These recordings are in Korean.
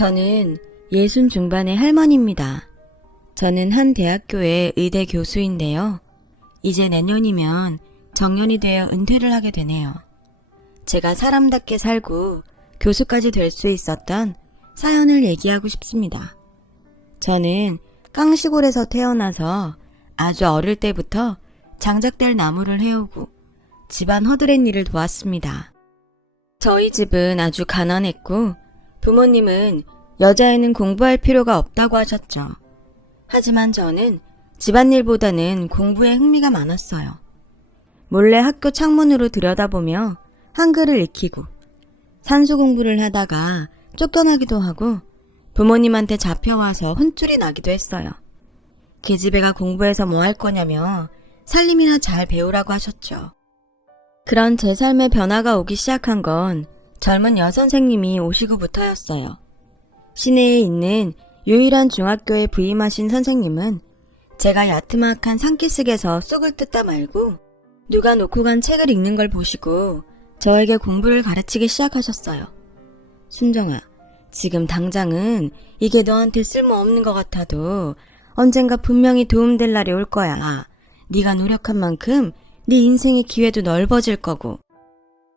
저는 60 중반의 할머니입니다. 저는 한 대학교의 의대 교수인데요. 이제 내년이면 정년이 되어 은퇴를 하게 되네요. 제가 사람답게 살고 교수까지 될 수 있었던 사연을 얘기하고 싶습니다. 저는 깡시골에서 태어나서 아주 어릴 때부터 장작될 나무를 해오고 집안 허드렛 일을 도왔습니다. 저희 집은 아주 가난했고 부모님은 여자애는 공부할 필요가 없다고 하셨죠. 하지만 저는 집안일보다는 공부에 흥미가 많았어요. 몰래 학교 창문으로 들여다보며 한글을 익히고 산수 공부를 하다가 쫓겨나기도 하고 부모님한테 잡혀와서 혼쭐이 나기도 했어요. 계집애가 공부해서 뭐 할 거냐며 살림이나 잘 배우라고 하셨죠. 그런 제 삶의 변화가 오기 시작한 건 젊은 여선생님이 오시고부터였어요. 시내에 있는 유일한 중학교에 부임하신 선생님은 제가 야트막한 산기슭에서 쑥을 뜯다 말고 누가 놓고 간 책을 읽는 걸 보시고 저에게 공부를 가르치기 시작하셨어요. 순정아, 지금 당장은 이게 너한테 쓸모없는 것 같아도 언젠가 분명히 도움될 날이 올 거야. 네가 노력한 만큼 네 인생의 기회도 넓어질 거고.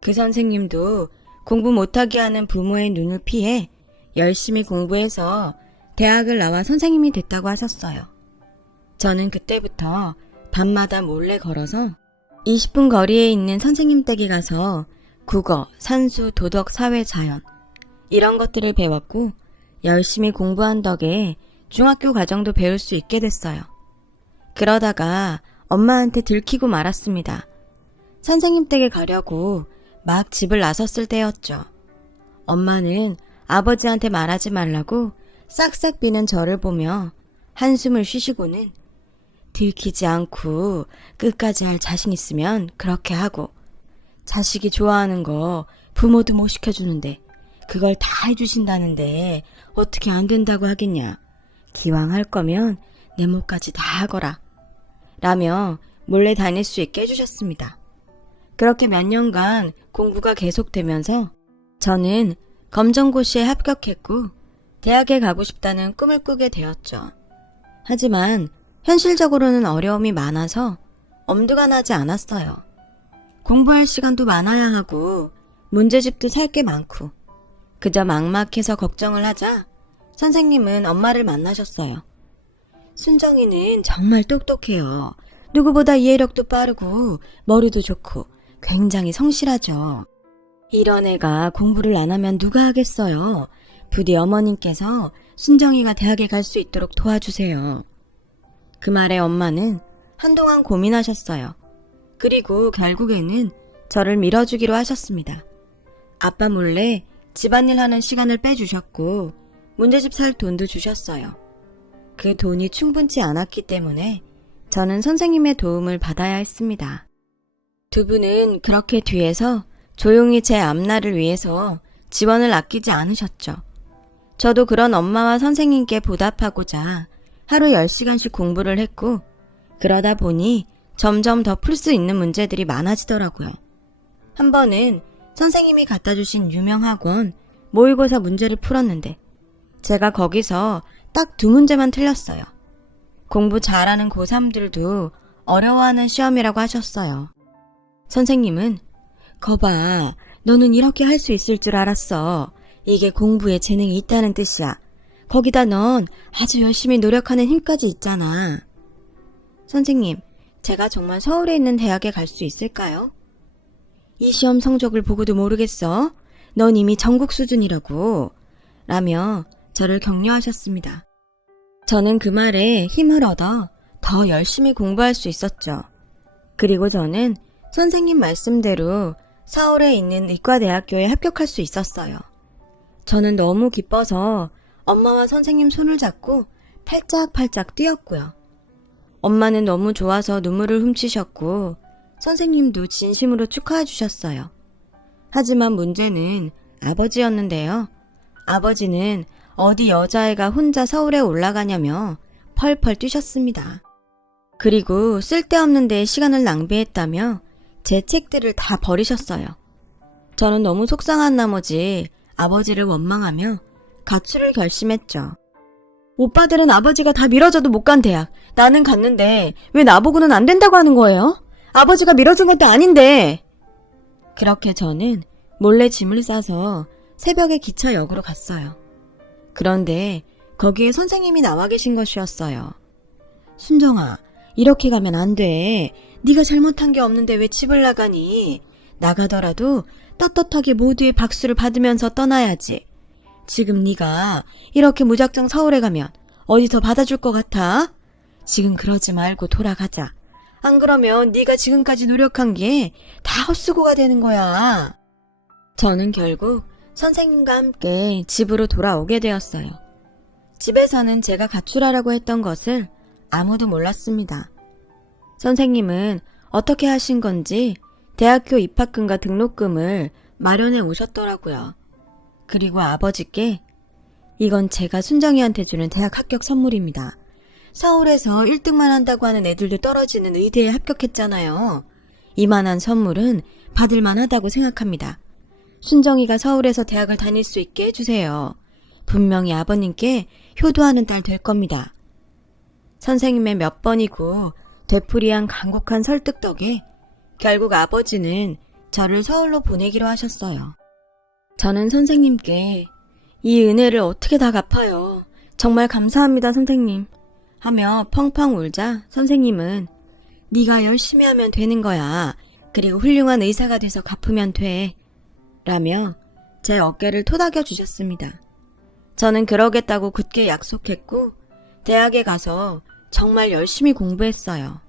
그 선생님도 공부 못하게 하는 부모의 눈을 피해 열심히 공부해서 대학을 나와 선생님이 됐다고 하셨어요. 저는 그때부터 밤마다 몰래 걸어서 20분 거리에 있는 선생님 댁에 가서 국어, 산수, 도덕, 사회, 자연 이런 것들을 배웠고 열심히 공부한 덕에 중학교 과정도 배울 수 있게 됐어요. 그러다가 엄마한테 들키고 말았습니다. 선생님 댁에 가려고 막 집을 나섰을 때였죠. 엄마는 아버지한테 말하지 말라고 싹싹 비는 저를 보며 한숨을 쉬시고는 들키지 않고 끝까지 할 자신 있으면 그렇게 하고 자식이 좋아하는 거 부모도 못 시켜주는데 그걸 다 해주신다는데 어떻게 안 된다고 하겠냐. 기왕 할 거면 내 몫까지 다 하거라. 라며 몰래 다닐 수 있게 해주셨습니다. 그렇게 몇 년간 공부가 계속되면서 저는 검정고시에 합격했고 대학에 가고 싶다는 꿈을 꾸게 되었죠. 하지만 현실적으로는 어려움이 많아서 엄두가 나지 않았어요. 공부할 시간도 많아야 하고 문제집도 살 게 많고 그저 막막해서 걱정을 하자 선생님은 엄마를 만나셨어요. 순정이는 정말 똑똑해요. 누구보다 이해력도 빠르고 머리도 좋고 굉장히 성실하죠. 이런 애가 공부를 안 하면 누가 하겠어요. 부디 어머님께서 순정이가 대학에 갈 수 있도록 도와주세요. 그 말에 엄마는 한동안 고민하셨어요. 그리고 결국에는 저를 밀어주기로 하셨습니다. 아빠 몰래 집안일 하는 시간을 빼주셨고 문제집 살 돈도 주셨어요. 그 돈이 충분치 않았기 때문에 저는 선생님의 도움을 받아야 했습니다. 두 분은 그렇게 뒤에서 조용히 제 앞날을 위해서 지원을 아끼지 않으셨죠. 저도 그런 엄마와 선생님께 보답하고자 하루 10시간씩 공부를 했고 그러다 보니 점점 더 풀 수 있는 문제들이 많아지더라고요. 한 번은 선생님이 갖다 주신 유명 학원 모의고사 문제를 풀었는데 제가 거기서 딱 2문제만 틀렸어요. 공부 잘하는 고3들도 어려워하는 시험이라고 하셨어요. 선생님은 거봐, 너는 이렇게 할 수 있을 줄 알았어. 이게 공부에 재능이 있다는 뜻이야. 거기다 넌 아주 열심히 노력하는 힘까지 있잖아. 선생님, 제가 정말 서울에 있는 대학에 갈 수 있을까요? 이 시험 성적을 보고도 모르겠어? 넌 이미 전국 수준이라고. 라며 저를 격려하셨습니다. 저는 그 말에 힘을 얻어 더 열심히 공부할 수 있었죠. 그리고 저는 선생님 말씀대로 서울에 있는 의과대학교에 합격할 수 있었어요. 저는 너무 기뻐서 엄마와 선생님 손을 잡고 팔짝팔짝 뛰었고요. 엄마는 너무 좋아서 눈물을 훔치셨고 선생님도 진심으로 축하해 주셨어요. 하지만 문제는 아버지였는데요. 아버지는 어디 여자애가 혼자 서울에 올라가냐며 펄펄 뛰셨습니다. 그리고 쓸데없는 데에 시간을 낭비했다며 제 책들을 다 버리셨어요. 저는 너무 속상한 나머지 아버지를 원망하며 가출을 결심했죠. 오빠들은 아버지가 다 밀어줘도 못 간 대학. 나는 갔는데 왜 나보고는 안 된다고 하는 거예요? 아버지가 밀어준 것도 아닌데. 그렇게 저는 몰래 짐을 싸서 새벽에 기차역으로 갔어요. 그런데 거기에 선생님이 나와 계신 것이었어요. 순정아, 이렇게 가면 안 돼. 네가 잘못한 게 없는데 왜 집을 나가니? 나가더라도 떳떳하게 모두의 박수를 받으면서 떠나야지. 지금 네가 이렇게 무작정 서울에 가면 어디 더 받아줄 것 같아? 지금 그러지 말고 돌아가자. 안 그러면 네가 지금까지 노력한 게 다 헛수고가 되는 거야. 저는 결국 선생님과 함께 집으로 돌아오게 되었어요. 집에서는 제가 가출하라고 했던 것을 아무도 몰랐습니다. 선생님은 어떻게 하신 건지 대학교 입학금과 등록금을 마련해 오셨더라고요. 그리고 아버지께 이건 제가 순정이한테 주는 대학 합격 선물입니다. 서울에서 1등만 한다고 하는 애들도 떨어지는 의대에 합격했잖아요. 이만한 선물은 받을만 하다고 생각합니다. 순정이가 서울에서 대학을 다닐 수 있게 해주세요. 분명히 아버님께 효도하는 딸 될 겁니다. 선생님의 몇 번이고 되풀이한 간곡한 설득 덕에 결국 아버지는 저를 서울로 보내기로 하셨어요. 저는 선생님께 이 은혜를 어떻게 다 갚아요. 정말 감사합니다, 선생님. 하며 펑펑 울자 선생님은 네가 열심히 하면 되는 거야. 그리고 훌륭한 의사가 돼서 갚으면 돼. 라며 제 어깨를 토닥여 주셨습니다. 저는 그러겠다고 굳게 약속했고 대학에 가서 정말 열심히 공부했어요.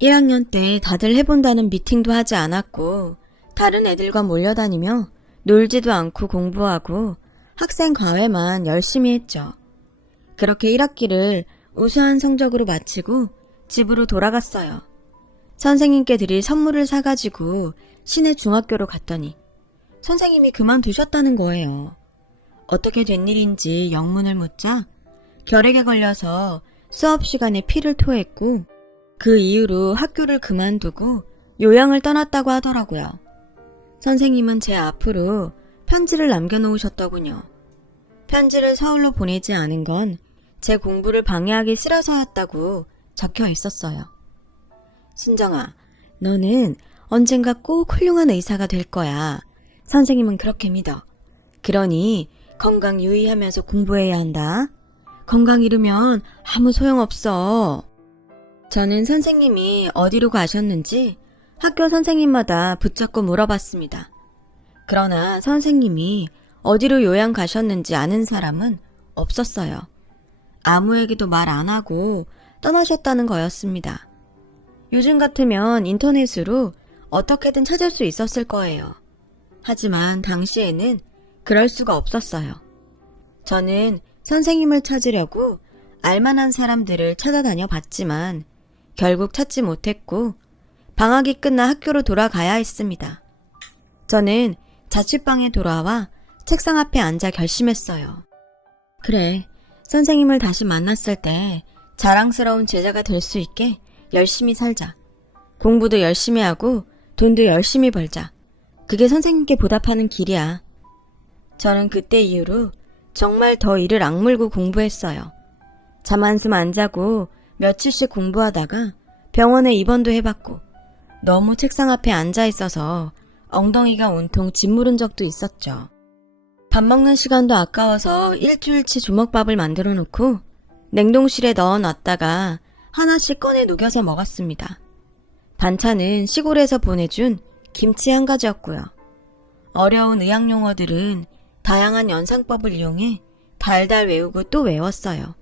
1학년 때 다들 해본다는 미팅도 하지 않았고 다른 애들과 몰려다니며 놀지도 않고 공부하고 학생 과외만 열심히 했죠. 그렇게 1학기를 우수한 성적으로 마치고 집으로 돌아갔어요. 선생님께 드릴 선물을 사가지고 시내 중학교로 갔더니 선생님이 그만두셨다는 거예요. 어떻게 된 일인지 영문을 묻자 결핵에 걸려서 수업 시간에 피를 토했고 그 이후로 학교를 그만두고 요양을 떠났다고 하더라고요. 선생님은 제 앞으로 편지를 남겨놓으셨더군요. 편지를 서울로 보내지 않은 건 제 공부를 방해하기 싫어서였다고 적혀 있었어요. 순정아, 너는 언젠가 꼭 훌륭한 의사가 될 거야. 선생님은 그렇게 믿어. 그러니 건강 유의하면서 공부해야 한다. 건강 잃으면 아무 소용없어. 저는 선생님이 어디로 가셨는지 학교 선생님마다 붙잡고 물어봤습니다. 그러나 선생님이 어디로 요양 가셨는지 아는 사람은 없었어요. 아무에게도 말 안 하고 떠나셨다는 거였습니다. 요즘 같으면 인터넷으로 어떻게든 찾을 수 있었을 거예요. 하지만 당시에는 그럴 수가 없었어요. 저는 선생님을 찾으려고 알만한 사람들을 찾아다녀 봤지만 결국 찾지 못했고 방학이 끝나 학교로 돌아가야 했습니다. 저는 자취방에 돌아와 책상 앞에 앉아 결심했어요. 그래, 선생님을 다시 만났을 때 자랑스러운 제자가 될 수 있게 열심히 살자. 공부도 열심히 하고 돈도 열심히 벌자. 그게 선생님께 보답하는 길이야. 저는 그때 이후로 정말 더 이를 악물고 공부했어요. 잠 한숨 안 자고 며칠씩 공부하다가 병원에 입원도 해봤고 너무 책상 앞에 앉아 있어서 엉덩이가 온통 짓무른 적도 있었죠. 밥 먹는 시간도 아까워서 일주일치 주먹밥을 만들어 놓고 냉동실에 넣어놨다가 하나씩 꺼내 녹여서 먹었습니다. 반찬은 시골에서 보내준 김치 한 가지였고요. 어려운 의학 용어들은 다양한 연상법을 이용해 달달 외우고 또 외웠어요.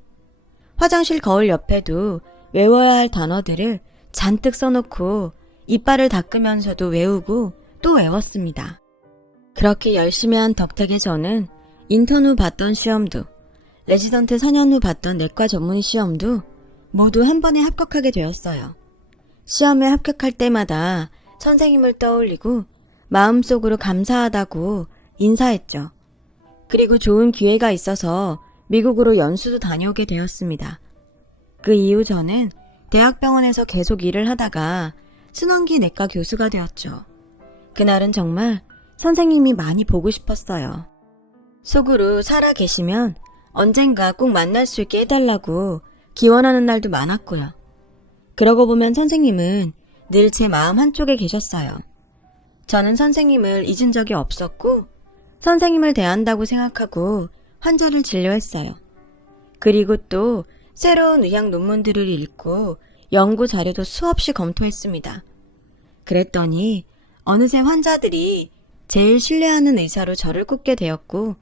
화장실 거울 옆에도 외워야 할 단어들을 잔뜩 써놓고 이빨을 닦으면서도 외우고 또 외웠습니다. 그렇게 열심히 한 덕택에 저는 인턴 후 봤던 시험도 레지던트 4년 후 봤던 내과 전문의 시험도 모두 한 번에 합격하게 되었어요. 시험에 합격할 때마다 선생님을 떠올리고 마음속으로 감사하다고 인사했죠. 그리고 좋은 기회가 있어서 미국으로 연수도 다녀오게 되었습니다. 그 이후 저는 대학병원에서 계속 일을 하다가 순원기 내과 교수가 되었죠. 그날은 정말 선생님이 많이 보고 싶었어요. 속으로 살아 계시면 언젠가 꼭 만날 수 있게 해달라고 기원하는 날도 많았고요. 그러고 보면 선생님은 늘 제 마음 한쪽에 계셨어요. 저는 선생님을 잊은 적이 없었고 선생님을 대한다고 생각하고 환자를 진료했어요. 그리고 또 새로운 의학 논문들을 읽고 연구 자료도 수없이 검토했습니다. 그랬더니 어느새 환자들이 제일 신뢰하는 의사로 저를 꼽게 되었고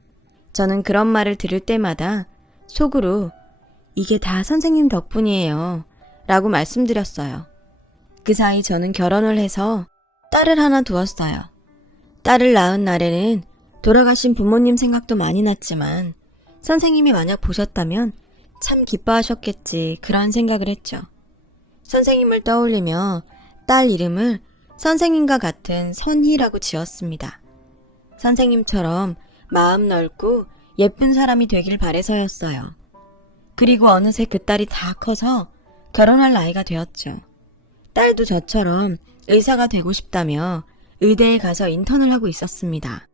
저는 그런 말을 들을 때마다 속으로 이게 다 선생님 덕분이에요 라고 말씀드렸어요. 그 사이 저는 결혼을 해서 딸을 하나 두었어요. 딸을 낳은 날에는 돌아가신 부모님 생각도 많이 났지만 선생님이 만약 보셨다면 참 기뻐하셨겠지 그런 생각을 했죠. 선생님을 떠올리며 딸 이름을 선생님과 같은 선희라고 지었습니다. 선생님처럼 마음 넓고 예쁜 사람이 되길 바래서였어요. 그리고 어느새 그 딸이 다 커서 결혼할 나이가 되었죠. 딸도 저처럼 의사가 되고 싶다며 의대에 가서 인턴을 하고 있었습니다.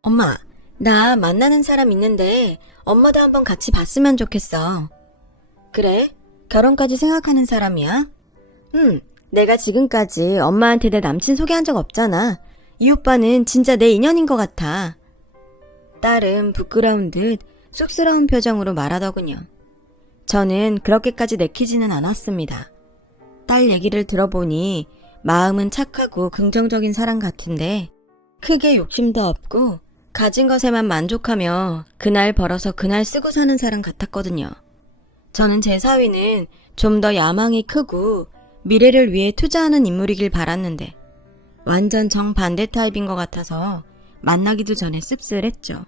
엄마, 나 만나는 사람 있는데 엄마도 한번 같이 봤으면 좋겠어. 그래? 결혼까지 생각하는 사람이야? 내가 지금까지 엄마한테 내 남친 소개한 적 없잖아. 이 오빠는 진짜 내 인연인 것 같아. 딸은 부끄러운 듯 쑥스러운 표정으로 말하더군요. 저는 그렇게까지 내키지는 않았습니다. 딸 얘기를 들어보니 마음은 착하고 긍정적인 사람 같은데 크게 욕심도 없고 가진 것에만 만족하며 그날 벌어서 그날 쓰고 사는 사람 같았거든요. 저는 제 사위는 좀 더 야망이 크고 미래를 위해 투자하는 인물이길 바랐는데 완전 정반대 타입인 것 같아서 만나기도 전에 씁쓸했죠.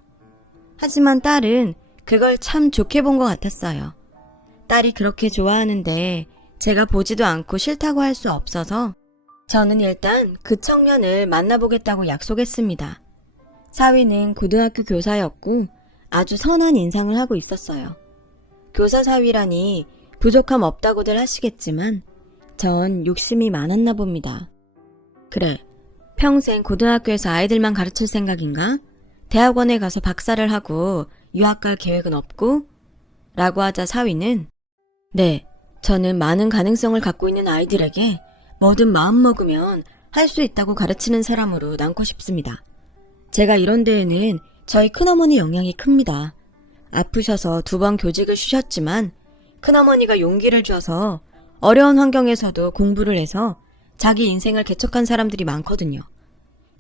하지만 딸은 그걸 참 좋게 본 것 같았어요. 딸이 그렇게 좋아하는데 제가 보지도 않고 싫다고 할 수 없어서 저는 일단 그 청년을 만나보겠다고 약속했습니다. 사위는 고등학교 교사였고 아주 선한 인상을 하고 있었어요. 교사 사위라니 부족함 없다고들 하시겠지만 전 욕심이 많았나 봅니다. 그래, 평생 고등학교에서 아이들만 가르칠 생각인가? 대학원에 가서 박사를 하고 유학 갈 계획은 없고? 라고 하자 사위는 네, 저는 많은 가능성을 갖고 있는 아이들에게 뭐든 마음먹으면 할 수 있다고 가르치는 사람으로 남고 싶습니다. 제가 이런 데에는 저희 큰어머니 영향이 큽니다. 아프셔서 2번 교직을 쉬셨지만 큰어머니가 용기를 줘서 어려운 환경에서도 공부를 해서 자기 인생을 개척한 사람들이 많거든요.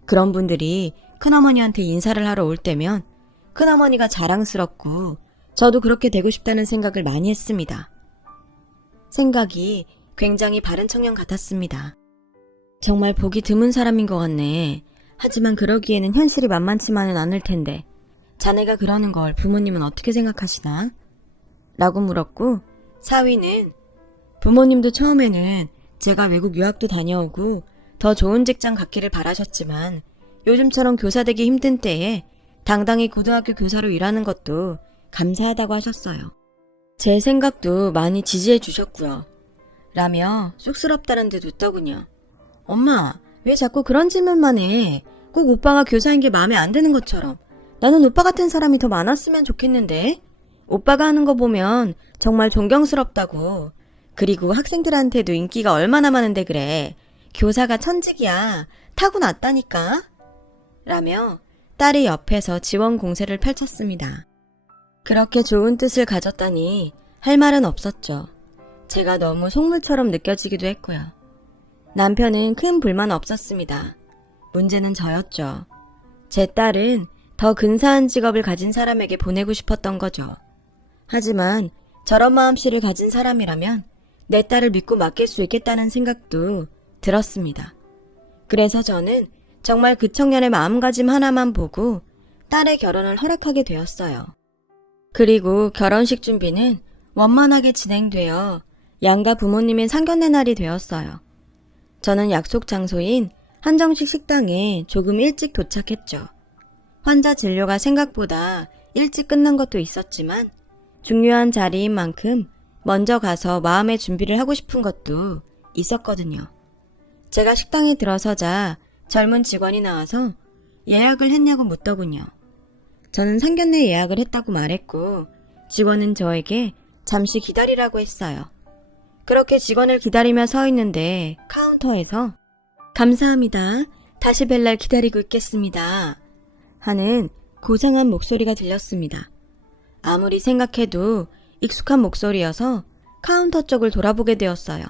그런 분들이 큰어머니한테 인사를 하러 올 때면 큰어머니가 자랑스럽고 저도 그렇게 되고 싶다는 생각을 많이 했습니다. 생각이 굉장히 바른 청년 같았습니다. 정말 보기 드문 사람인 것 같네. 하지만 그러기에는 현실이 만만치만은 않을 텐데 자네가 그러는 걸 부모님은 어떻게 생각하시나? 라고 물었고 사위는 부모님도 처음에는 제가 외국 유학도 다녀오고 더 좋은 직장 갖기를 바라셨지만 요즘처럼 교사 되기 힘든 때에 당당히 고등학교 교사로 일하는 것도 감사하다고 하셨어요. 제 생각도 많이 지지해 주셨고요. 라며 쑥스럽다는 듯 웃더군요. 엄마, 왜 자꾸 그런 질문만 해? 꼭 오빠가 교사인 게 마음에 안 드는 것처럼. 나는 오빠 같은 사람이 더 많았으면 좋겠는데? 오빠가 하는 거 보면 정말 존경스럽다고. 그리고 학생들한테도 인기가 얼마나 많은데 그래. 교사가 천직이야. 타고났다니까. 라며 딸이 옆에서 지원 공세를 펼쳤습니다. 그렇게 좋은 뜻을 가졌다니 할 말은 없었죠. 제가 너무 속물처럼 느껴지기도 했고요. 남편은 큰 불만 없었습니다. 문제는 저였죠. 제 딸은 더 근사한 직업을 가진 사람에게 보내고 싶었던 거죠. 하지만 저런 마음씨를 가진 사람이라면 내 딸을 믿고 맡길 수 있겠다는 생각도 들었습니다. 그래서 저는 정말 그 청년의 마음가짐 하나만 보고 딸의 결혼을 허락하게 되었어요. 그리고 결혼식 준비는 원만하게 진행되어 양가 부모님의 상견례 날이 되었어요. 저는 약속 장소인 한정식 식당에 조금 일찍 도착했죠. 환자 진료가 생각보다 일찍 끝난 것도 있었지만 중요한 자리인 만큼 먼저 가서 마음의 준비를 하고 싶은 것도 있었거든요. 제가 식당에 들어서자 젊은 직원이 나와서 예약을 했냐고 묻더군요. 저는 상견례 예약을 했다고 말했고 직원은 저에게 잠시 기다리라고 했어요. 그렇게 직원을 기다리며 서 있는데 카운터에서 감사합니다. 다시 뵐 날 기다리고 있겠습니다. 하는 고상한 목소리가 들렸습니다. 아무리 생각해도 익숙한 목소리여서 카운터 쪽을 돌아보게 되었어요.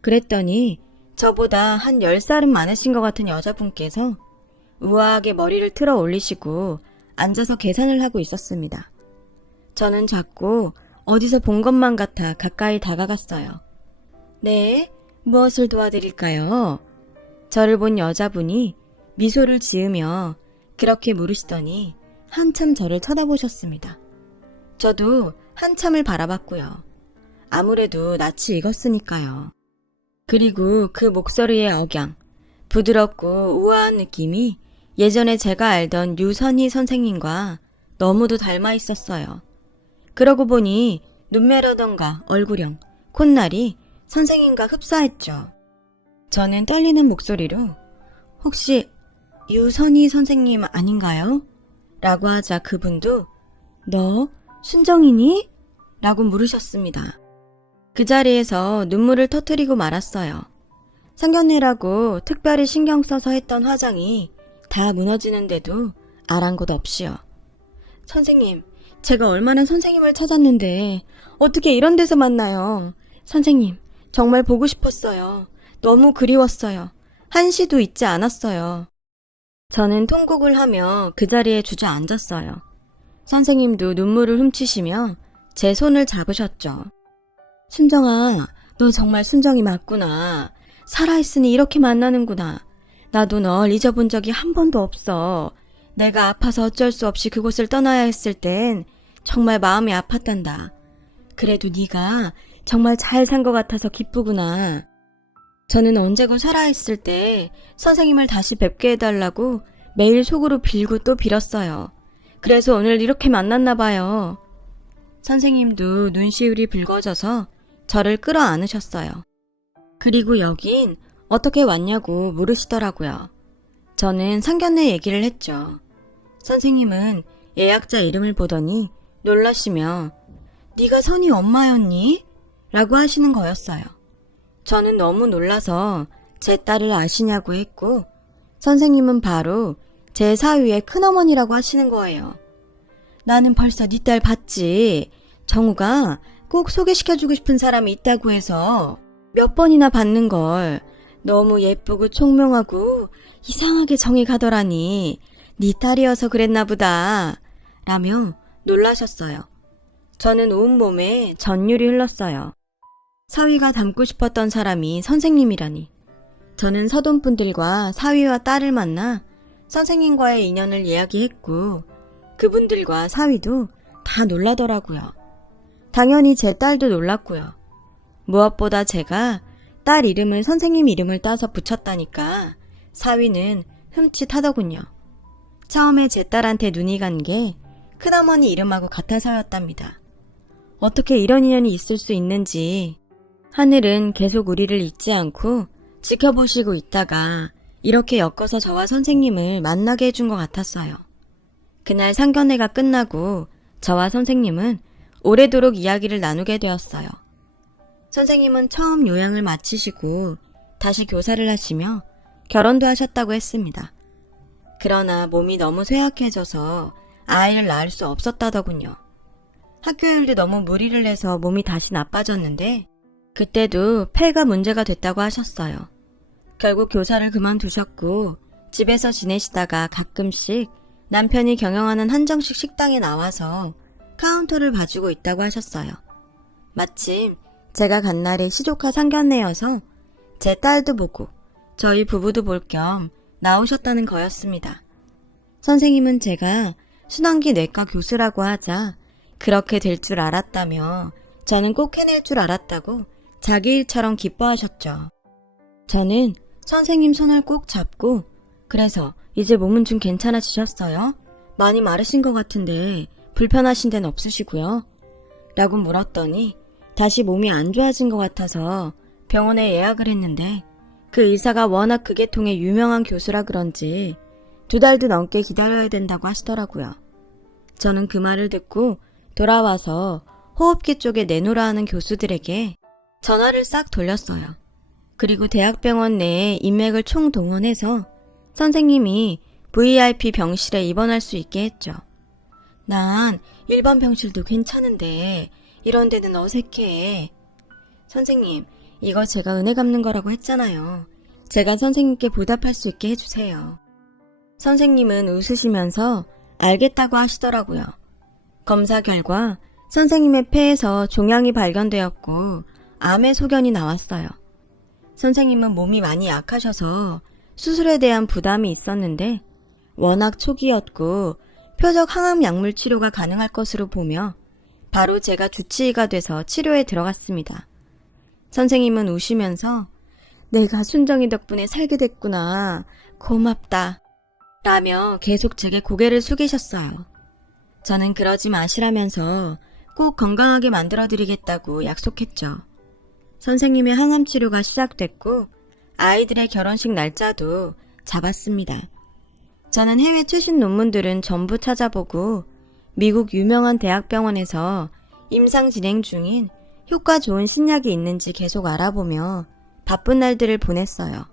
그랬더니 저보다 한 10살은 많으신 것 같은 여자분께서 우아하게 머리를 틀어 올리시고 앉아서 계산을 하고 있었습니다. 저는 자꾸 어디서 본 것만 같아 가까이 다가갔어요. 네, 무엇을 도와드릴까요? 저를 본 여자분이 미소를 지으며 그렇게 물으시더니 한참 저를 쳐다보셨습니다. 저도 한참을 바라봤고요. 아무래도 낯이 익었으니까요. 그리고 그 목소리의 억양, 부드럽고 우아한 느낌이 예전에 제가 알던 유선희 선생님과 너무도 닮아 있었어요. 그러고 보니 눈매라던가 얼굴형, 콧날이 선생님과 흡사했죠. 저는 떨리는 목소리로 혹시 유선희 선생님 아닌가요? 라고 하자 그분도 너 순정이니? 라고 물으셨습니다. 그 자리에서 눈물을 터뜨리고 말았어요. 상견례라고 특별히 신경 써서 했던 화장이 다 무너지는데도 아랑곳 없이요. 선생님, 제가 얼마나 선생님을 찾았는데 어떻게 이런 데서 만나요? 선생님, 정말 보고 싶었어요. 너무 그리웠어요. 한시도 잊지 않았어요. 저는 통곡을 하며 그 자리에 주저앉았어요. 선생님도 눈물을 훔치시며 제 손을 잡으셨죠. 순정아, 너 정말 순정이 맞구나. 살아있으니 이렇게 만나는구나. 나도 널 잊어본 적이 한 번도 없어. 내가 아파서 어쩔 수 없이 그곳을 떠나야 했을 땐 정말 마음이 아팠단다. 그래도 네가 정말 잘 산 것 같아서 기쁘구나. 저는 언제고 살아있을 때 선생님을 다시 뵙게 해달라고 매일 속으로 빌고 또 빌었어요. 그래서 오늘 이렇게 만났나 봐요. 선생님도 눈시울이 붉어져서 저를 끌어안으셨어요. 그리고 여긴 어떻게 왔냐고 물으시더라고요. 저는 상견례 얘기를 했죠. 선생님은 예약자 이름을 보더니 놀라시며 네가 선희 엄마였니? 라고 하시는 거였어요. 저는 너무 놀라서 제 딸을 아시냐고 했고 선생님은 바로 제 사위의 큰어머니라고 하시는 거예요. 나는 벌써 네 딸 봤지. 정우가 꼭 소개시켜주고 싶은 사람이 있다고 해서 몇 번이나 봤는걸. 너무 예쁘고 총명하고 이상하게 정이 가더라니. 네 딸이어서 그랬나 보다. 라며 놀라셨어요. 저는 온몸에 전율이 흘렀어요. 사위가 닮고 싶었던 사람이 선생님이라니. 저는 서동분들과 사위와 딸을 만나 선생님과의 인연을 이야기했고 그분들과 사위도 다 놀라더라고요. 당연히 제 딸도 놀랐고요. 무엇보다 제가 딸 이름을 선생님 이름을 따서 붙였다니까 사위는 흠칫하더군요. 처음에 제 딸한테 눈이 간 게 큰어머니 이름하고 같아서였답니다. 어떻게 이런 인연이 있을 수 있는지 하늘은 계속 우리를 잊지 않고 지켜보시고 있다가 이렇게 엮어서 저와 선생님을 만나게 해준 것 같았어요. 그날 상견례가 끝나고 저와 선생님은 오래도록 이야기를 나누게 되었어요. 선생님은 처음 요양을 마치시고 다시 교사를 하시며 결혼도 하셨다고 했습니다. 그러나 몸이 너무 쇠약해져서 아이를 낳을 수 없었다더군요. 학교 일도 너무 무리를 해서 몸이 다시 나빠졌는데 그때도 폐가 문제가 됐다고 하셨어요. 결국 교사를 그만두셨고 집에서 지내시다가 가끔씩 남편이 경영하는 한정식 식당에 나와서 카운터를 봐주고 있다고 하셨어요. 마침 제가 간 날이 시조카 상견례여서 제 딸도 보고 저희 부부도 볼 겸 나오셨다는 거였습니다. 선생님은 제가 순환기 내과 교수라고 하자 그렇게 될 줄 알았다며 저는 꼭 해낼 줄 알았다고 자기 일처럼 기뻐하셨죠. 저는 선생님 손을 꼭 잡고 그래서 이제 몸은 좀 괜찮아지셨어요? 많이 마르신 것 같은데 불편하신 데는 없으시고요? 라고 물었더니 다시 몸이 안 좋아진 것 같아서 병원에 예약을 했는데 그 의사가 워낙 그 계통의 유명한 교수라 그런지 2달도 넘게 기다려야 된다고 하시더라고요. 저는 그 말을 듣고 돌아와서 호흡기 쪽에 내놓으라 하는 교수들에게 전화를 싹 돌렸어요. 그리고 대학병원 내에 인맥을 총동원해서 선생님이 VIP 병실에 입원할 수 있게 했죠. 난 일반 병실도 괜찮은데 이런 데는 어색해. 선생님, 이거 제가 은혜 갚는 거라고 했잖아요. 제가 선생님께 보답할 수 있게 해주세요. 선생님은 웃으시면서 알겠다고 하시더라고요. 검사 결과 선생님의 폐에서 종양이 발견되었고 암의 소견이 나왔어요. 선생님은 몸이 많이 약하셔서 수술에 대한 부담이 있었는데 워낙 초기였고 표적 항암 약물 치료가 가능할 것으로 보며 바로 제가 주치의가 돼서 치료에 들어갔습니다. 선생님은 우시면서 내가 순정이 덕분에 살게 됐구나. 고맙다. 라며 계속 제게 고개를 숙이셨어요. 저는 그러지 마시라면서 꼭 건강하게 만들어드리겠다고 약속했죠. 선생님의 항암 치료가 시작됐고 아이들의 결혼식 날짜도 잡았습니다. 저는 해외 최신 논문들은 전부 찾아보고 미국 유명한 대학병원에서 임상 진행 중인 효과 좋은 신약이 있는지 계속 알아보며 바쁜 날들을 보냈어요.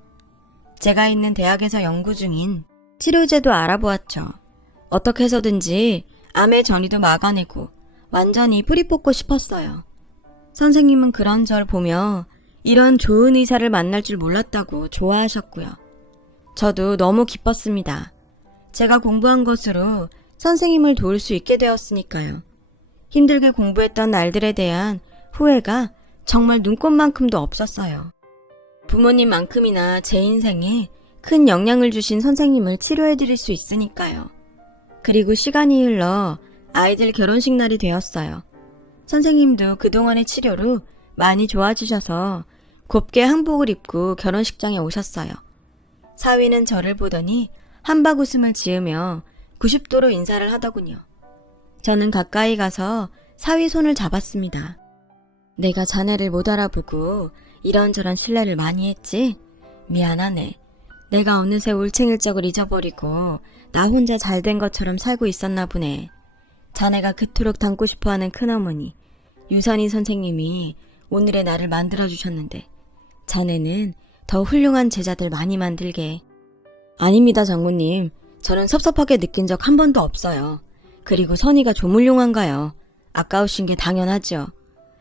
제가 있는 대학에서 연구 중인 치료제도 알아보았죠. 어떻게 해서든지 암의 전이도 막아내고 완전히 뿌리 뽑고 싶었어요. 선생님은 그런 절 보며 이런 좋은 의사를 만날 줄 몰랐다고 좋아하셨고요. 저도 너무 기뻤습니다. 제가 공부한 것으로 선생님을 도울 수 있게 되었으니까요. 힘들게 공부했던 날들에 대한 후회가 정말 눈꼽만큼도 없었어요. 부모님만큼이나 제 인생에 큰 영향을 주신 선생님을 치료해드릴 수 있으니까요. 그리고 시간이 흘러 아이들 결혼식 날이 되었어요. 선생님도 그동안의 치료로 많이 좋아지셔서 곱게 한복을 입고 결혼식장에 오셨어요. 사위는 저를 보더니 한박 웃음을 지으며 90도로 인사를 하더군요. 저는 가까이 가서 사위 손을 잡았습니다. 내가 자네를 못 알아보고 이런저런 신뢰를 많이 했지? 미안하네. 내가 어느새 올챙일적을 잊어버리고 나 혼자 잘된 것처럼 살고 있었나 보네. 자네가 그토록 닮고 싶어하는 큰어머니 유선희 선생님이 오늘의 나를 만들어주셨는데 자네는 더 훌륭한 제자들 많이 만들게. 아닙니다, 장모님. 저는 섭섭하게 느낀 적 한 번도 없어요. 그리고 선희가 좀 훌륭한가요? 아까우신 게 당연하죠.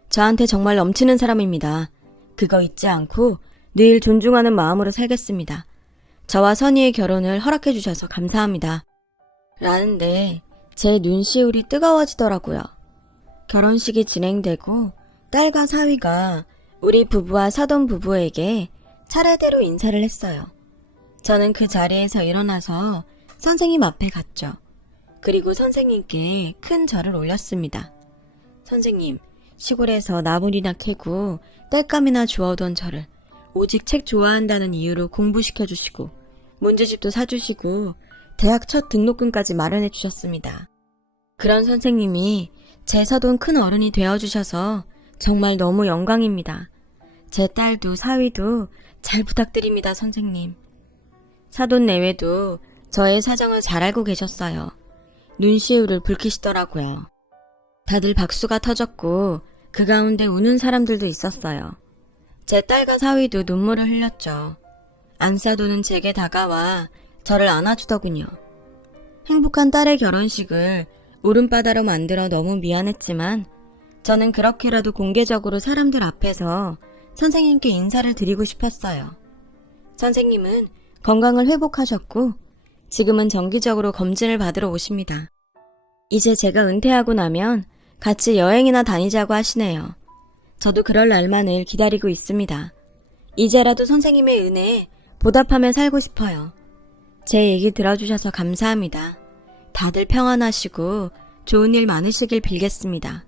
저한테 정말 넘치는 사람입니다. 그거 잊지 않고 늘 존중하는 마음으로 살겠습니다. 저와 선희의 결혼을 허락해 주셔서 감사합니다. 라는데 제 눈시울이 뜨거워지더라고요. 결혼식이 진행되고 딸과 사위가 우리 부부와 사돈 부부에게 차례대로 인사를 했어요. 저는 그 자리에서 일어나서 선생님 앞에 갔죠. 그리고 선생님께 큰 절을 올렸습니다. 선생님, 시골에서 나물이나 캐고 땔감이나 주워던 저를 오직 책 좋아한다는 이유로 공부시켜주시고 문제집도 사주시고 대학 첫 등록금까지 마련해 주셨습니다. 그런 선생님이 제 사돈 큰 어른이 되어주셔서 정말 너무 영광입니다. 제 딸도 사위도 잘 부탁드립니다, 선생님. 사돈 내외도 저의 사정을 잘 알고 계셨어요. 눈시울을 붉히시더라고요. 다들 박수가 터졌고 그 가운데 우는 사람들도 있었어요. 제 딸과 사위도 눈물을 흘렸죠. 안사돈은 제게 다가와 저를 안아주더군요. 행복한 딸의 결혼식을 울음바다로 만들어 너무 미안했지만 저는 그렇게라도 공개적으로 사람들 앞에서 선생님께 인사를 드리고 싶었어요. 선생님은 건강을 회복하셨고 지금은 정기적으로 검진을 받으러 오십니다. 이제 제가 은퇴하고 나면 같이 여행이나 다니자고 하시네요. 저도 그럴 날만을 기다리고 있습니다. 이제라도 선생님의 은혜에 보답하며 살고 싶어요. 제 얘기 들어주셔서 감사합니다. 다들 평안하시고 좋은 일 많으시길 빌겠습니다.